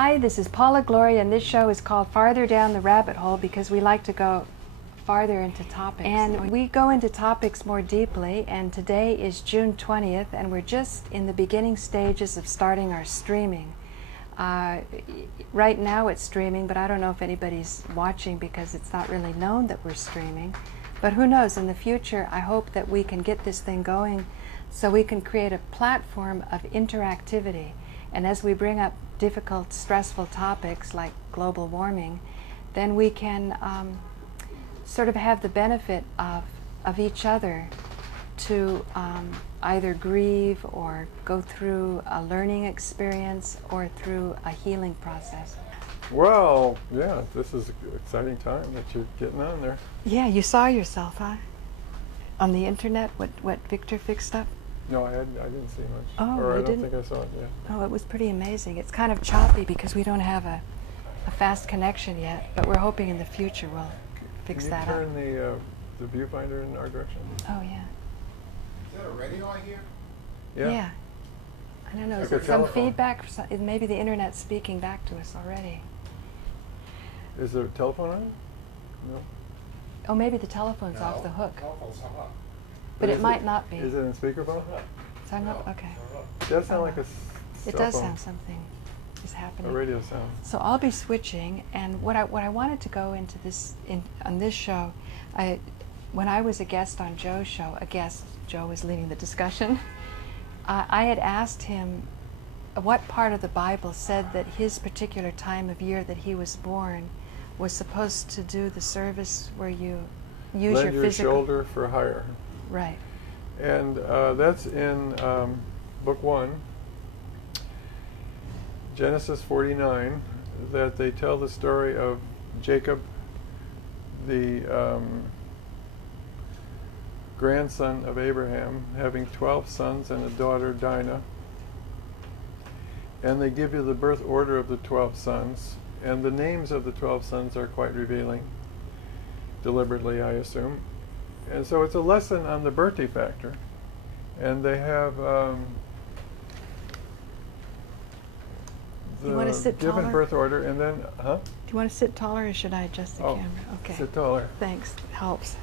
Hi, this is Paula Gloria, and this show is called Farther Down the Rabbit Hole because we like to go farther into topics. And we go into topics more deeply, and today is June 20th, and we're just in the beginning stages of starting our streaming. Right now it's streaming, but I don't know if anybody's watching because it's not really known that we're streaming. But who knows, in the future, I hope that we can get this thing going so we can create a platform of interactivity. And as we bring up difficult, stressful topics like global warming, then we can sort of have the benefit of each other to either grieve or go through a learning experience or through a healing process. Well, yeah, this is an exciting time that you're getting on there. Yeah, you saw yourself, huh? On the internet, what Victor fixed up? No, I didn't see much. Oh, or I you don't didn't? think I saw it yet. Oh, it was pretty amazing. It's kind of choppy because we don't have a fast connection yet, but we're hoping in the future we'll fix that up. Can you turn the viewfinder in our direction? Oh, yeah. Is that a radio I hear? Yeah. I don't know, is Like it a some telephone. feedback? Maybe the internet's speaking back to us already. Is there a telephone on it? No. Oh, maybe the telephone's No. off the hook. Telephone's hung up. But it is might not be. Is it in speakerphone? It's hung up? Okay. It does sound Oh. like a It cell does phone, sound something is happening. a radio sound. So I'll be switching, and what I wanted to go into this on this show, when I was a guest on Joe's show, Joe was leading the discussion. I had asked him what part of the Bible said that his particular time of year that he was born was supposed to do the service where you use Lend your physical shoulder for hire. Right. And that's in book 1, Genesis 49, that they tell the story of Jacob, the grandson of Abraham, having 12 sons and a daughter, Dinah. And they give you the birth order of the 12 sons, and the names of the 12 sons are quite revealing, deliberately, I assume. And so it's a lesson on the birth defactor. And they have You wanna the sit given taller? birth order, and then, huh? Do you want to sit taller, or should I adjust the camera? Okay. Sit taller. Thanks. It helps.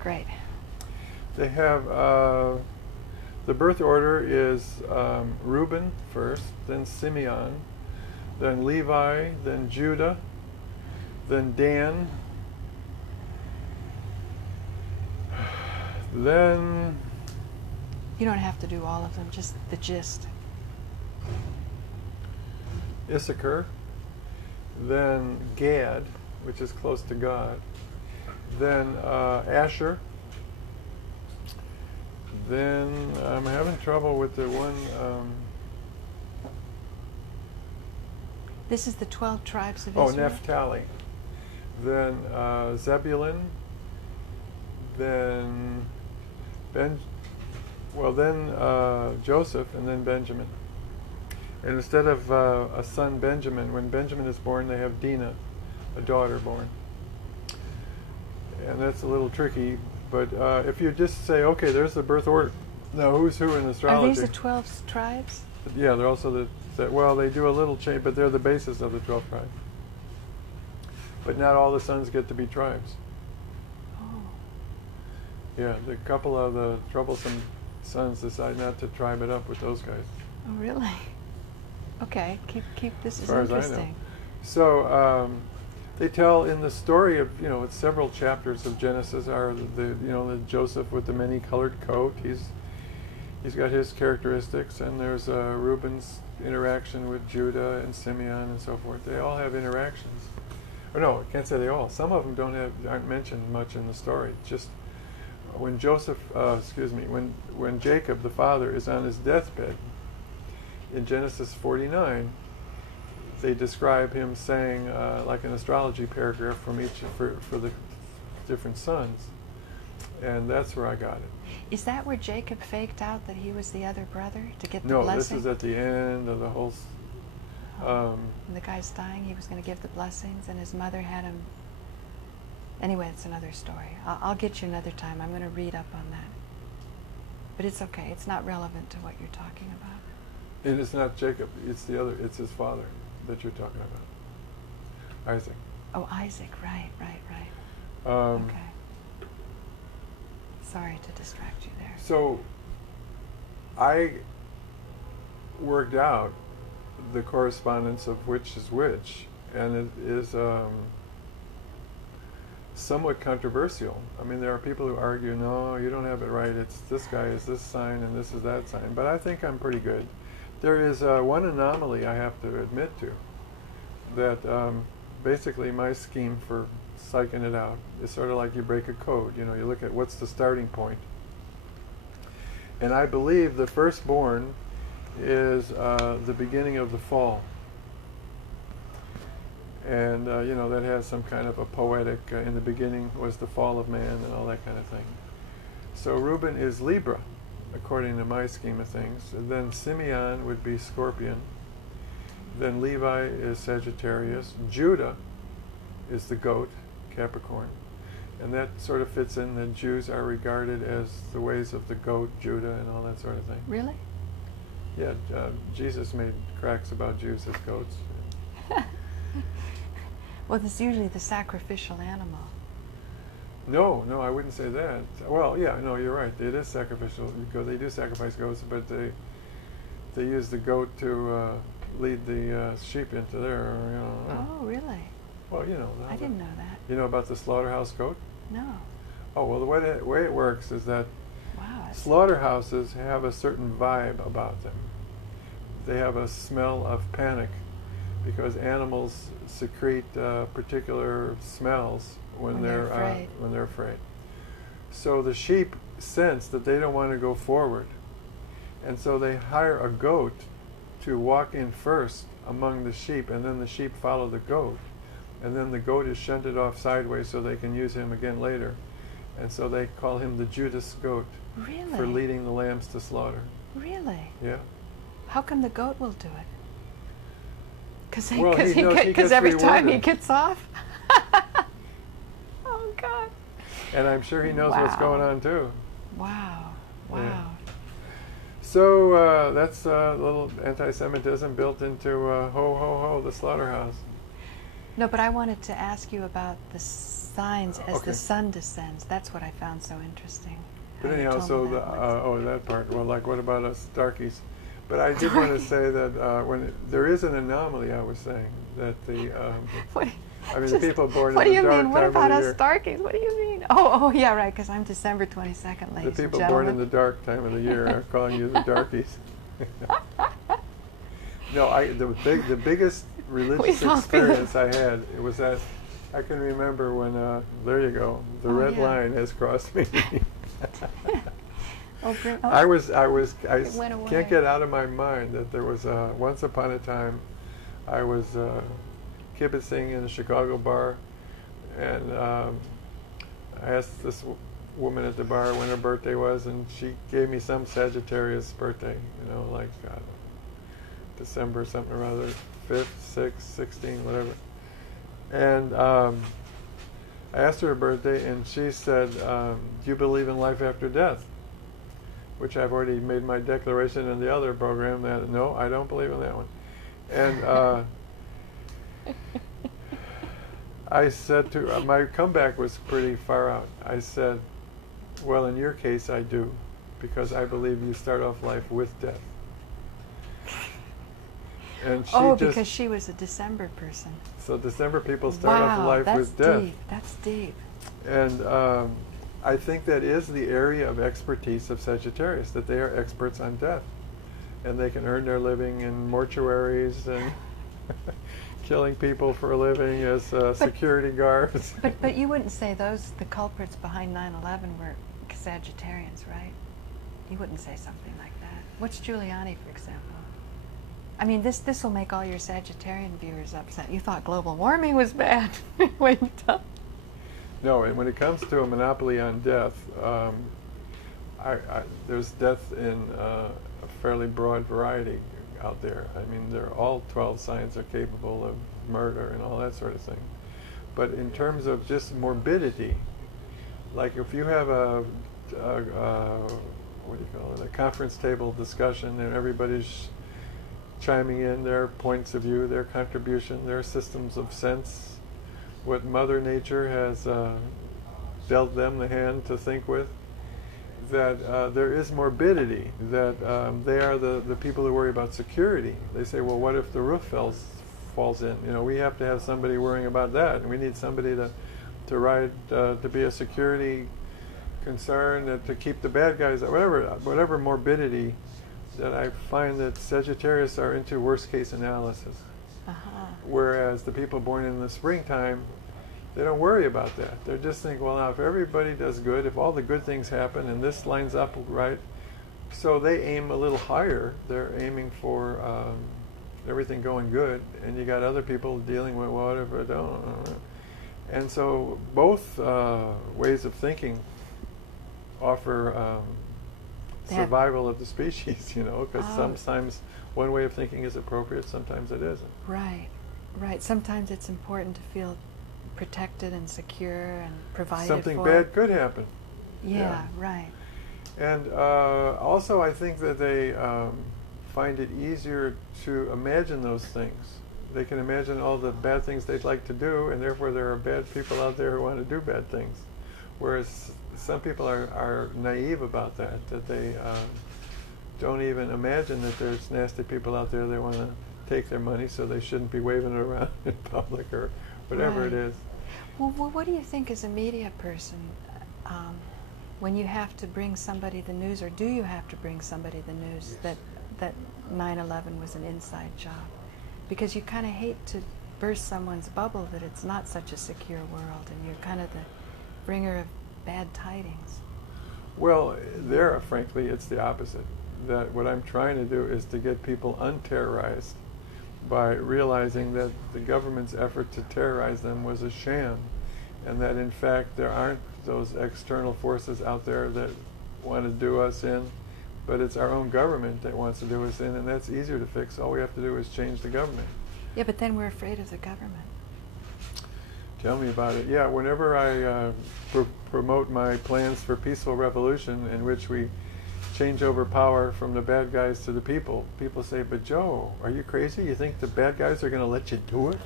Great. They have the birth order is Reuben first, then Simeon, then Levi, then Judah, then Dan, then You don't have to do all of them, just the gist. Issachar, then Gad, which is close to God, then Asher, then I'm having trouble with the one, This is the 12 tribes of oh, Israel. Naphtali, then Zebulun, then Joseph, and then Benjamin. And instead of a son Benjamin, when Benjamin is born, they have Dinah, a daughter born. And that's a little tricky, but if you just say, okay, there's the birth order. Now, who's who in astrology? Are these the 12 tribes? Yeah, they're also well, they do a little change, but they're the basis of the 12 tribes. But not all the sons get to be tribes. Oh. Yeah, the couple of the troublesome sons decide not to tribe it up with those guys. Oh, really? Okay, keep this As is far as I know. interesting. So they tell in the story of, it's several chapters of Genesis are the Joseph with the many-colored coat. He's got his characteristics, and there's Reuben's interaction with Judah and Simeon and so forth. They all have interactions. Or no, I can't say they all. Some of them aren't mentioned much in the story. Just when when Jacob, the father, is on his deathbed, in Genesis 49, they describe him saying, like an astrology paragraph from each for the different sons. And that's where I got it. Is that where Jacob faked out that he was the other brother to get the No, blessing? this is at the end of the whole... When the guy's dying, he was going to give the blessings, and his mother had him... Anyway, it's another story. I'll get you another time. I'm going to read up on that. But it's okay. It's not relevant to what you're talking about. And it's not Jacob, it's the other, it's his father that you're talking about. Isaac. Oh, Isaac, right. Um, Okay. Sorry to distract you there. So I worked out the correspondence of which is which, and it is somewhat controversial. I mean, there are people who argue, no, you don't have it right, it's this guy is this sign and this is that sign, but I think I'm pretty good. There is one anomaly I have to admit to, that basically my scheme for psyching it out is sort of like you break a code. You know, you look at what's the starting point. And I believe the firstborn is the beginning of the fall. And, you know, that has some kind of a poetic, in the beginning was the fall of man and all that kind of thing. So Reuben is Libra, according to my scheme of things. And then Simeon would be Scorpion. Then Levi is Sagittarius. Judah is the goat, Capricorn. And that sort of fits in that Jews are regarded as the ways of the goat, Judah, and all that sort of thing. Really? Yeah, Jesus made cracks about Jews as goats. Well, it's usually the sacrificial animal. No, I wouldn't say that. Well, yeah, no, you're right. It is sacrificial. They do sacrifice goats, but they use the goat to lead the sheep into their, you know. Oh, really? Well, you know. I didn't know that. You know about the slaughterhouse goat? No. Oh, well, the way it works is that Wow. slaughterhouses have a certain vibe about them. They have a smell of panic because animals secrete particular smells when they're afraid. So the sheep sense that they don't want to go forward, and so they hire a goat to walk in first among the sheep, and then the sheep follow the goat, and then the goat is shunted off sideways so they can use him again later, and so they call him the Judas goat. Really? For leading the lambs to slaughter. Really? Yeah. How come the goat will do it? Because gets every time he rewarded. gets off. Oh God. And I'm sure he knows what's going on too. Wow. Yeah. So that's a little anti-Semitism built into ho ho ho, the slaughterhouse. No, but I wanted to ask you about the signs as Okay. the sun descends. That's what I found so interesting. But How you anyhow, told so me that once. that part. Well, like what about us darkies? But I did want to say that there is an anomaly, I was saying that the the people born what in do the you dark mean? What time about of the us year. darkies? What do you mean? Oh, yeah, right. Because I'm December 22nd, ladies The people and born gentlemen. in the dark time of the year are calling you the darkies. No, the biggest religious We all feel it. experience I had, it was that I can remember when there you go, the red yeah. line has crossed me. I I went away. can't get out of my mind that there was once upon a time I was kibitzing in a Chicago bar, and I asked this woman at the bar when her birthday was, and she gave me some Sagittarius birthday, you know, like December something or other, 5th, 6th, 16, whatever. And I asked her her birthday, and she said, do you believe in life after death? Which I've already made my declaration in the other program that, no, I don't believe in that one. And I said to her, my comeback was pretty far out. I said, well, in your case, I do, because I believe you start off life with death. And she because she was a December person. So December people start off life with death. Deep. That's deep. And I think that is the area of expertise of Sagittarius, that they are experts on death. And they can earn their living in mortuaries and killing people for a living as security guards. But you wouldn't say the culprits behind 9/11 were Sagittarians, right? You wouldn't say something like that. What's Giuliani, for example? I mean, this will make all your Sagittarian viewers upset. You thought global warming was bad. Wait until... No, and when it comes to a monopoly on death, there's death in a fairly broad variety out there. I mean, all 12 signs are capable of murder and all that sort of thing. But in terms of just morbidity, like if you have a what do you call it, a conference table discussion and everybody's chiming in their points of view, their contribution, their systems of sense, what Mother Nature has dealt them the hand to think with, that there is morbidity, that they are the people who worry about security. They say, well, what if the roof falls in? You know, we have to have somebody worrying about that, and we need somebody to ride, to be a security concern, to keep the bad guys, whatever morbidity, that I find that Sagittarius are into worst case analysis. Whereas the people born in the springtime, they don't worry about that. They just think, well, now if everybody does good, if all the good things happen and this lines up right, so they aim a little higher. They're aiming for everything going good, and you got other people dealing with whatever don't. And so both ways of thinking offer survival of the species, you know, because sometimes one way of thinking is appropriate, sometimes it isn't. Right, right. Sometimes it's important to feel protected and secure and provided for. Something bad could happen. Yeah, right. And also I think that they find it easier to imagine those things. They can imagine all the bad things they'd like to do, and therefore there are bad people out there who want to do bad things. Whereas some people are naive about that they don't even imagine that there's nasty people out there. They want to take their money, so they shouldn't be waving it around in public or whatever it is. Well, what do you think as a media person, when you have to bring somebody the news, or do you have to bring somebody the news that 9/11 was an inside job? Because you kind of hate to burst someone's bubble that it's not such a secure world, and you're kind of the bringer of bad tidings. Well, frankly, it's the opposite. That what I'm trying to do is to get people unterrorized by realizing that the government's effort to terrorize them was a sham, and that in fact there aren't those external forces out there that want to do us in, but it's our own government that wants to do us in, and that's easier to fix. All we have to do is change the government. Yeah, but then we're afraid of the government. Tell me about it. Yeah, whenever I promote my plans for peaceful revolution in which we change over power from the bad guys to the people, people say, but Joe, are you crazy? You think the bad guys are going to let you do it?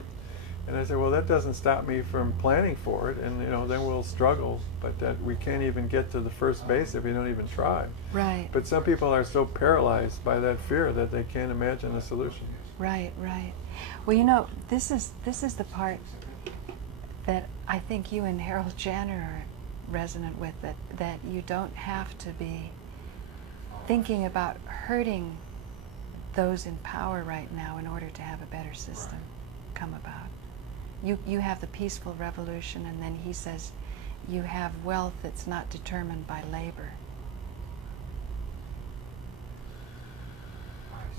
And I say, well, that doesn't stop me from planning for it, and then we'll struggle, but that we can't even get to the first base if we don't even try. Right. But some people are so paralyzed by that fear that they can't imagine a solution. Right, right. Well, this is the part that I think you and Harold Janner are resonant with, that you don't have to be thinking about hurting those in power right now in order to have a better system come about. You have the peaceful revolution, and then he says you have wealth that's not determined by labor.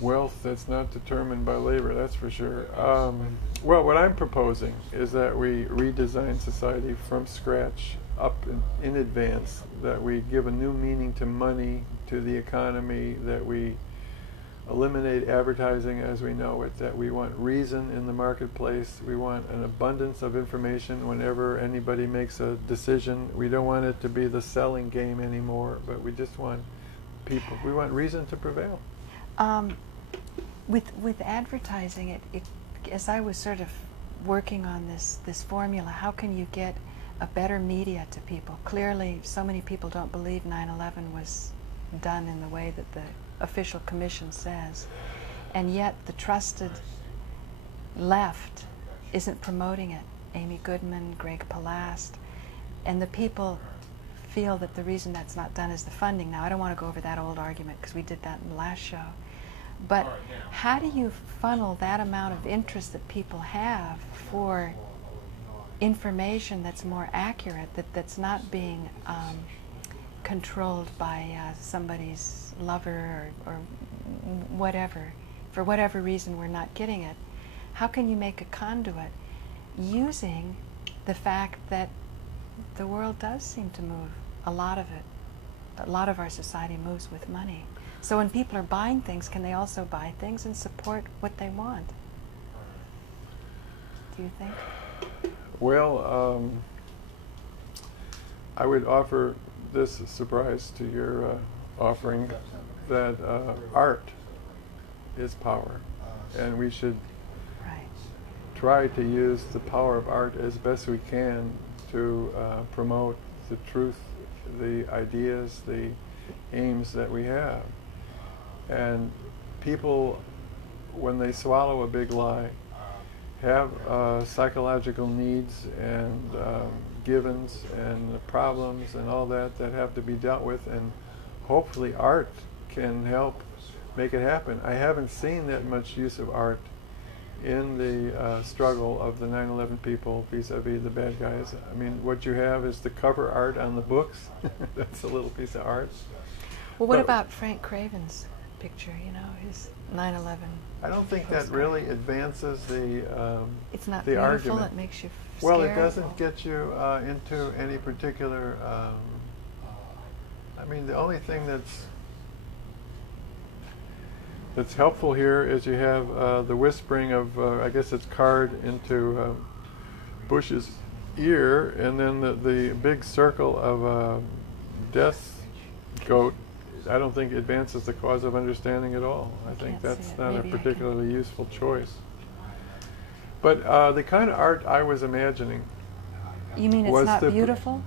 Wealth that's not determined by labor, that's for sure. Well, what I'm proposing is that we redesign society from scratch, up in advance, that we give a new meaning to money, to the economy, that we eliminate advertising as we know it, that we want reason in the marketplace, we want an abundance of information whenever anybody makes a decision. We don't want it to be the selling game anymore, but we just want people, we want reason to prevail. With advertising, as I was sort of working on this formula, how can you get a better media to people? Clearly, so many people don't believe 9/11 was done in the way that the official commission says, and yet the trusted left isn't promoting it. Amy Goodman, Greg Palast, and the people feel that the reason that's not done is the funding. Now, I don't want to go over that old argument because we did that in the last show. But how do you funnel that amount of interest that people have for information that's more accurate, that's not being controlled by somebody's lover or whatever, for whatever reason we're not getting it? How can you make a conduit using the fact that the world does seem to move, a lot of our society moves with money? So when people are buying things, can they also buy things and support what they want? Do you think? Well, I would offer this surprise to your offering, that art is power. and we should Right. try to use the power of art as best we can to promote the truth, the ideas, the aims that we have. And people, when they swallow a big lie, have psychological needs and givens and problems and all that have to be dealt with, and hopefully art can help make it happen. I haven't seen that much use of art in the struggle of the 9/11 people vis-a-vis the bad guys. I mean, what you have is the cover art on the books. That's a little piece of art. Well, what about Frank Craven's picture, his 9/11? I don't think that really advances the It's not the beautiful, argument. it makes you Well, scared. it doesn't get you into any particular. I mean, the only thing that's helpful here is you have the whispering of, I guess it's Card into Bush's ear, and then the big circle of Death Goat. I don't think advances the cause of understanding at all. I think that's not a particularly useful choice. But the kind of art I was imagining. You mean it's not beautiful?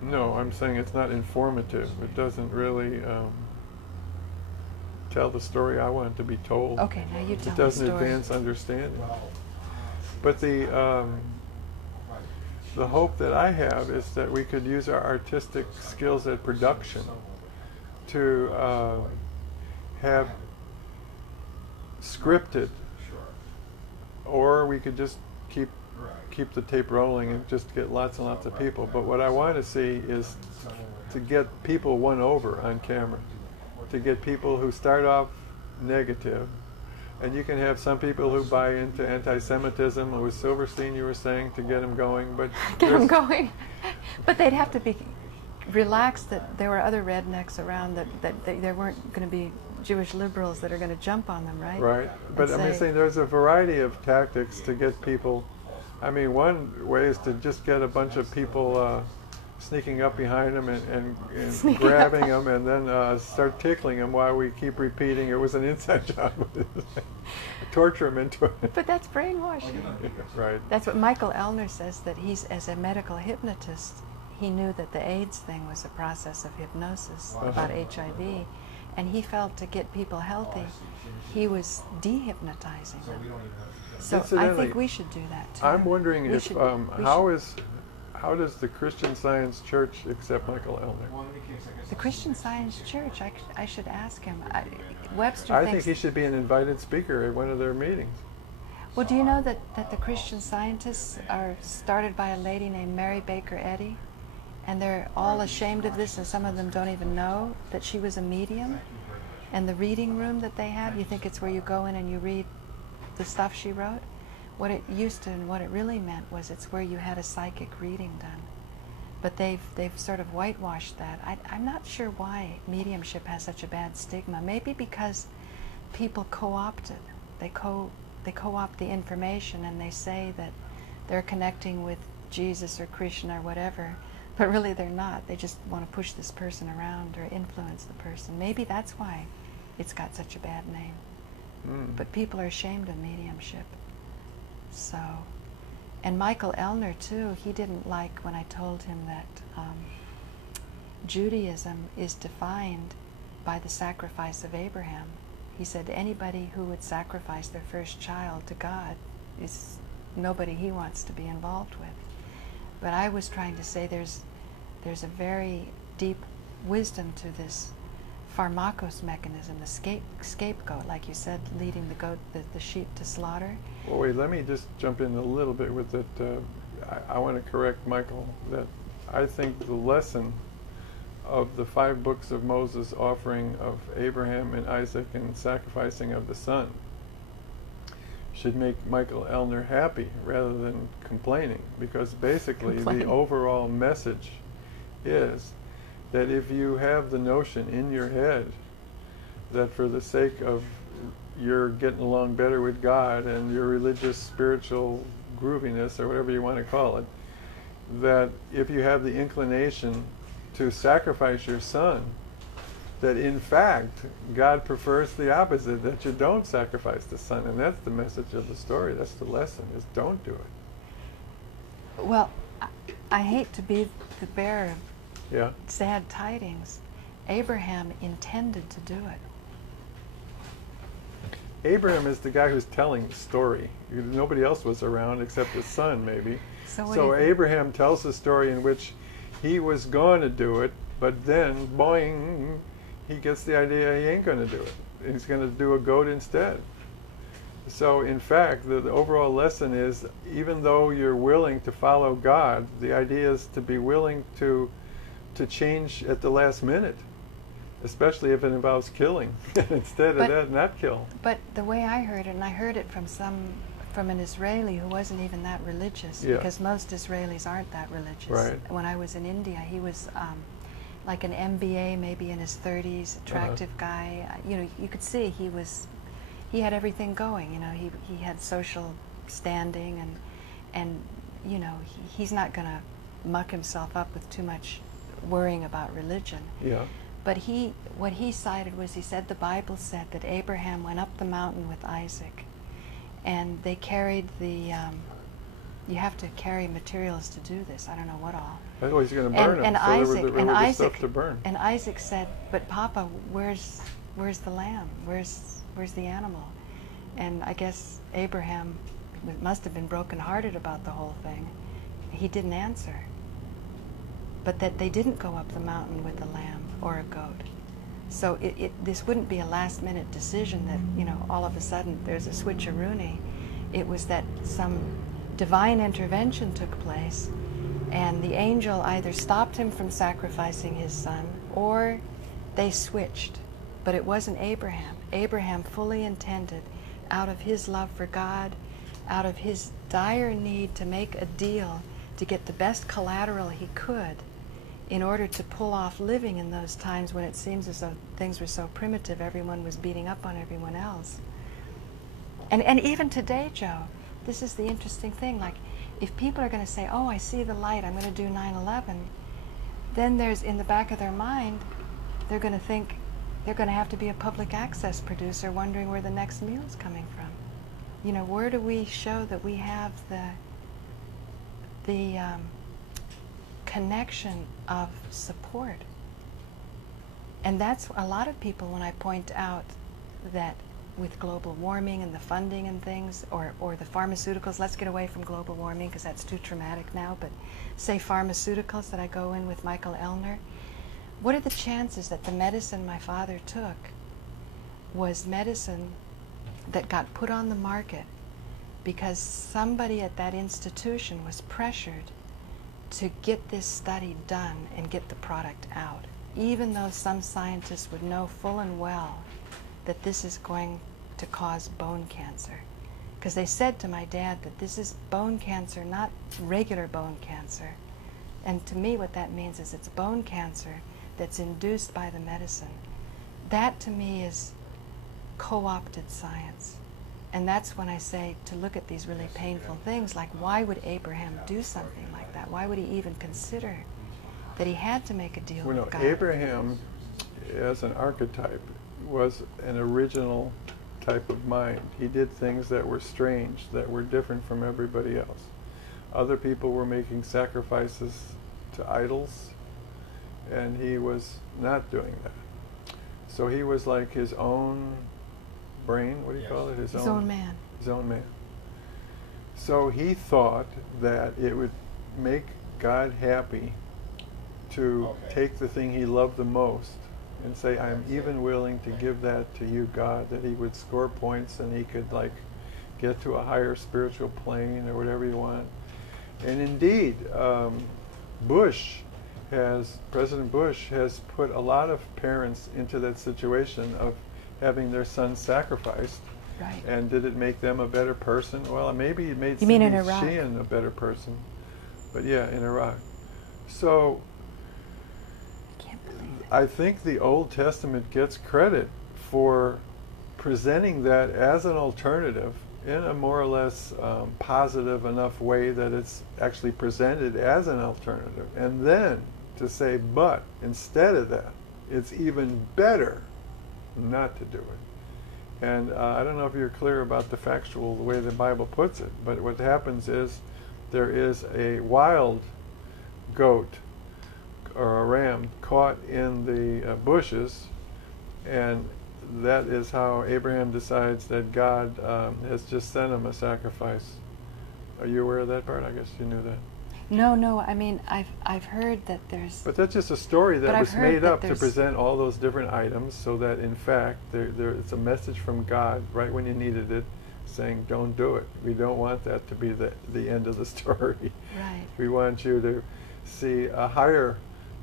No, I'm saying it's not informative. It doesn't really tell the story I want it to be told. Okay, now you tell the story. It doesn't advance understanding. But the hope that I have is that we could use our artistic skills at production to have scripted, or we could just keep the tape rolling and just get lots and lots of people. But what I want to see is to get people won over on camera, to get people who start off negative, and you can have some people who buy into anti-Semitism. It was Silverstein you were saying, to get them going, but get them going. But they'd have to be relaxed that there were other rednecks around, that there weren't going to be Jewish liberals that are going to jump on them, right? Right. But I'm saying there's a variety of tactics to get people. I mean, one way is to just get a bunch of people sneaking up behind them and grabbing them, and then start tickling them while we keep repeating it was an inside job. Torture them into it. But that's brainwashing. Right. That's what Michael Ellner says, that he's, as a medical hypnotist, he knew that the AIDS thing was a process of hypnosis about HIV, and he felt to get people healthy, he was dehypnotizing them. So I think we should do that too. I'm wondering how does the Christian Science Church accept Michael Ellner? The Christian Science Church, I should ask him. Webster I thinks think he should be an invited speaker at one of their meetings. Well, do you know that the Christian Scientists are started by a lady named Mary Baker Eddy? And they're all ashamed of this, and some of them don't even know that she was a medium. And the reading room that they have, you think it's where you go in and you read the stuff she wrote? What it used to and what it really meant was it's where you had a psychic reading done. But they've sort of whitewashed that. I'm not sure why mediumship has such a bad stigma. Maybe because people co-opt it. They co-opt the information, and they say that they're connecting with Jesus or Krishna or whatever. But really they're not. They just want to push this person around or influence the person. Maybe that's why it's got such a bad name. But people are ashamed of mediumship. So, and Michael Ellner too, he didn't like when I told him that Judaism is defined by the sacrifice of Abraham. He said anybody who would sacrifice their first child to God is nobody he wants to be involved with. But I was trying to say there's a very deep wisdom to this pharmakos mechanism, the scapegoat, like you said, leading the sheep to slaughter. Well, wait, let me just jump in a little bit with it. I want to correct Michael that I think the lesson of the 5 books of Moses offering of Abraham and Isaac and sacrificing of the son should make Michael Ellner happy rather than complaining, because basically the overall message is that if you have the notion in your head that for the sake of your getting along better with God and your religious, spiritual grooviness, or whatever you want to call it, that if you have the inclination to sacrifice your son that in fact God prefers the opposite, that you don't sacrifice the son. And that's the message of the story. That's the lesson, is don't do it. Well, I hate to be the bearer of Yeah. sad tidings. Abraham intended to do it. Abraham is the guy who's telling the story. Nobody else was around except his son, maybe. So what do So you think? Abraham tells the story in which he was going to do it, but then, boing, he gets the idea he ain't going to do it. He's going to do a goat instead. So in fact, the overall lesson is, even though you're willing to follow God, the idea is to be willing to change at the last minute, especially if it involves killing. Instead of that, not kill. But the way I heard it, and I heard it from an Israeli who wasn't even that religious, Yeah. because most Israelis aren't that religious. Right. When I was in India, he was like an MBA, maybe in his 30s, attractive guy. You know, you could see he had everything going. You know, he had social standing, and you know, he's not going to muck himself up with too much worrying about religion. Yeah. But what he cited was, he said the Bible said that Abraham went up the mountain with Isaac, and they carried the, you have to carry materials to do this, I don't know what all. Oh, he's going to burn them. And So Isaac, there was stuff to burn. and Isaac said, but Papa, where's the lamb? Where's the animal? And I guess Abraham must have been brokenhearted about the whole thing. He didn't answer. But that they didn't go up the mountain with a lamb or a goat. So this wouldn't be a last-minute decision that, you know, all of a sudden there's a switcheroony. It was that some divine intervention took place, and the angel either stopped him from sacrificing his son, or they switched. But it wasn't Abraham. Abraham fully intended, out of his love for God, out of his dire need to make a deal to get the best collateral he could, in order to pull off living in those times when it seems as though things were so primitive, everyone was beating up on everyone else. And even today, Joe, this is the interesting thing. Like, if people are going to say, oh, I see the light, I'm going to do 9/11, then there's, in the back of their mind, they're going to think they're going to have to be a public access producer wondering where the next meal is coming from. You know, where do we show that we have the connection of support? And that's a lot of people, when I point out that with global warming and the funding and things, or the pharmaceuticals, let's get away from global warming because that's too traumatic now, but say pharmaceuticals that I go in with Michael Elner, what are the chances that the medicine my father took was medicine that got put on the market because somebody at that institution was pressured to get this study done and get the product out, even though some scientists would know full and well that this is going to cause bone cancer? Because they said to my dad that this is bone cancer, not regular bone cancer. And to me what that means is it's bone cancer that's induced by the medicine. That to me is co-opted science. And that's when I say to look at these really painful things, like why would Abraham do something like that? Why would he even consider that he had to make a deal with God? Abraham, as an archetype, was an original type of mind. He did things that were strange, that were different from everybody else. Other people were making sacrifices to idols, and he was not doing that. So he was like his own brain, what do you call it? His own man. His own man. So he thought that it would make God happy to take the thing he loved the most and say, I'm even willing to give that to you, God, that he would score points and he could like get to a higher spiritual plane or whatever you want. And indeed, President Bush has put a lot of parents into that situation of having their sons sacrificed. Right. And did it make them a better person? Well, maybe it made You mean in Cindy Iraq? Sheehan a better person. But yeah, in Iraq. So I think the Old Testament gets credit for presenting that as an alternative in a more or less positive enough way that it's actually presented as an alternative. And then to say, but instead of that, it's even better not to do it. And I don't know if you're clear about the factual, the way the Bible puts it, but what happens is there is a wild goat or a ram caught in the bushes, and that is how Abraham decides that God has just sent him a sacrifice. Are you aware of that part? I guess you knew that. No. I mean, I've heard that there's. But that's just a story that was made up to present all those different items, so that in fact it's a message from God right when you needed it, saying, "Don't do it. We don't want that to be the end of the story. Right. We want you to see a higher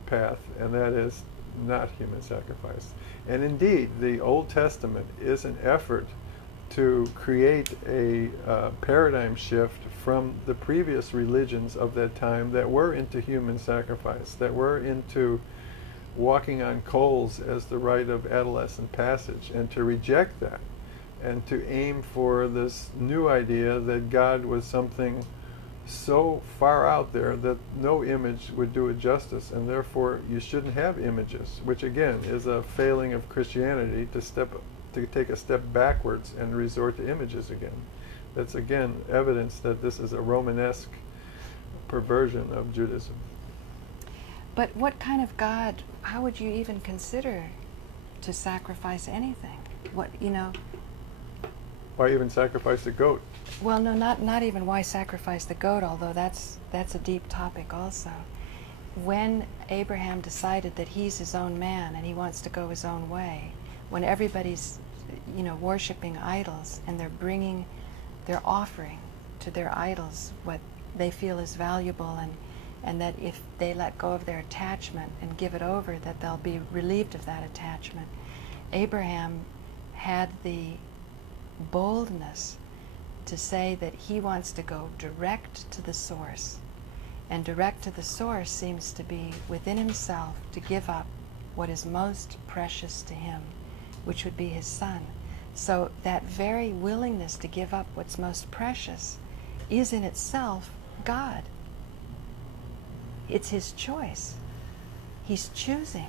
path, and that is not human sacrifice." And indeed, the Old Testament is an effort to create a paradigm shift from the previous religions of that time that were into human sacrifice, that were into walking on coals as the rite of adolescent passage, and to reject that, and to aim for this new idea that God was something so far out there that no image would do it justice, and therefore you shouldn't have images, which again is a failing of Christianity, to take a step backwards and resort to images again. That's again evidence that this is a Romanesque perversion of Judaism. But what kind of God, how would you even consider to sacrifice anything? What, you know? Why even sacrifice a goat? Well, no, not even why sacrifice the goat, although that's a deep topic also. When Abraham decided that he's his own man and he wants to go his own way, when everybody's, you know, worshiping idols and they're offering to their idols what they feel is valuable, and that if they let go of their attachment and give it over, that they'll be relieved of that attachment. Abraham had the boldness to say that he wants to go direct to the source. And direct to the source seems to be within himself to give up what is most precious to him, which would be his son. So that very willingness to give up what's most precious is in itself God. It's his choice. He's choosing.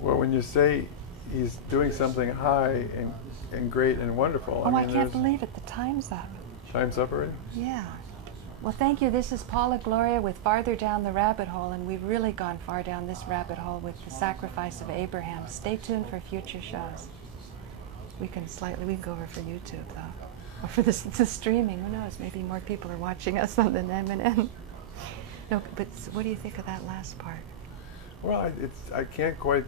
Well, when you say he's doing something high and great and wonderful, Oh, I can't believe it. The time's up. Time's up already? Yeah. Well, thank you. This is Paula Gloria with Farther Down the Rabbit Hole, and we've really gone far down this rabbit hole with the sacrifice of Abraham. Stay tuned for future shows. We can go over for YouTube, though. Or for the streaming. Who knows? Maybe more people are watching us on the M&M. No, but what do you think of that last part? Well, I can't quite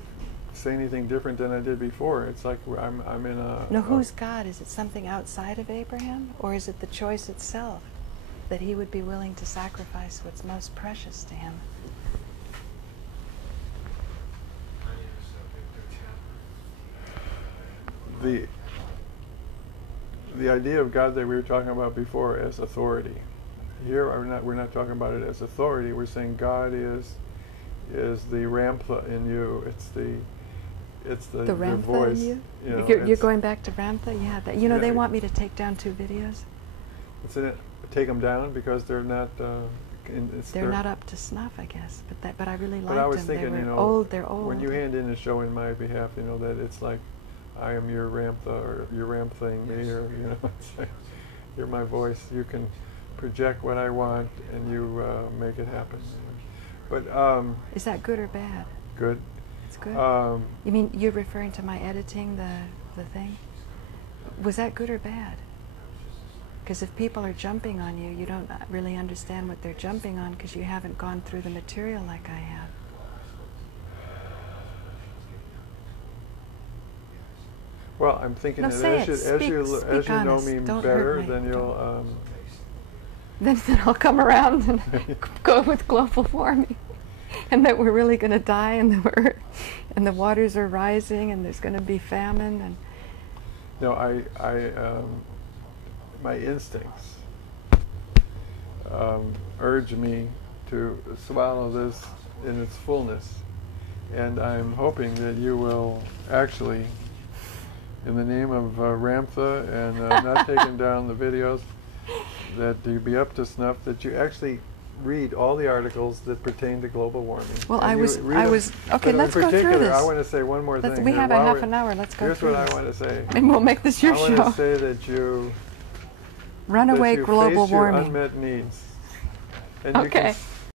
say anything different than I did before. It's like I'm in a... No, who's God? Is it something outside of Abraham? Or is it the choice itself? That he would be willing to sacrifice what's most precious to him? The idea of God that we were talking about before as authority. Here we're not talking about it as authority. We're saying God is the Ramtha in you. It's the Ramtha voice. in you? You know, you're going back to Ramtha? Yeah. You know, they want me to take down 2 videos. Take them down because they're not. They're not up to snuff, I guess. But I really liked them. But I was thinking, they were you know, old. They're old. When you hand in a show in my behalf, you know that it's like I am your Ramtha, or you're Ramthing me, or you know, it's like, you're my voice. You can project what I want, and you make it happen. But is that good or bad? Good. It's good. You mean you're referring to my editing the thing? Was that good or bad? Because if people are jumping on you, you don't really understand what they're jumping on because you haven't gone through the material like I have. Well, I'm thinking that as you know me better, then you'll... Then I'll come around and go with global warming, and that we're really going to die, and the waters are rising, and there's going to be famine, and... No, my instincts urge me to swallow this in its fullness, and I'm hoping that you will actually, in the name of Ramtha and not taking down the videos, that you be up to snuff, that you actually read all the articles that pertain to global warming. Well, And I you was, read I them, was, okay, but let's in go through particular, this. I want to say one more thing. We here. have a While half we're- an hour, let's go Here's through what this. I want to say. Maybe we'll make this your I show. want to say that you Runaway that you global face your warming. unmet needs. And Okay.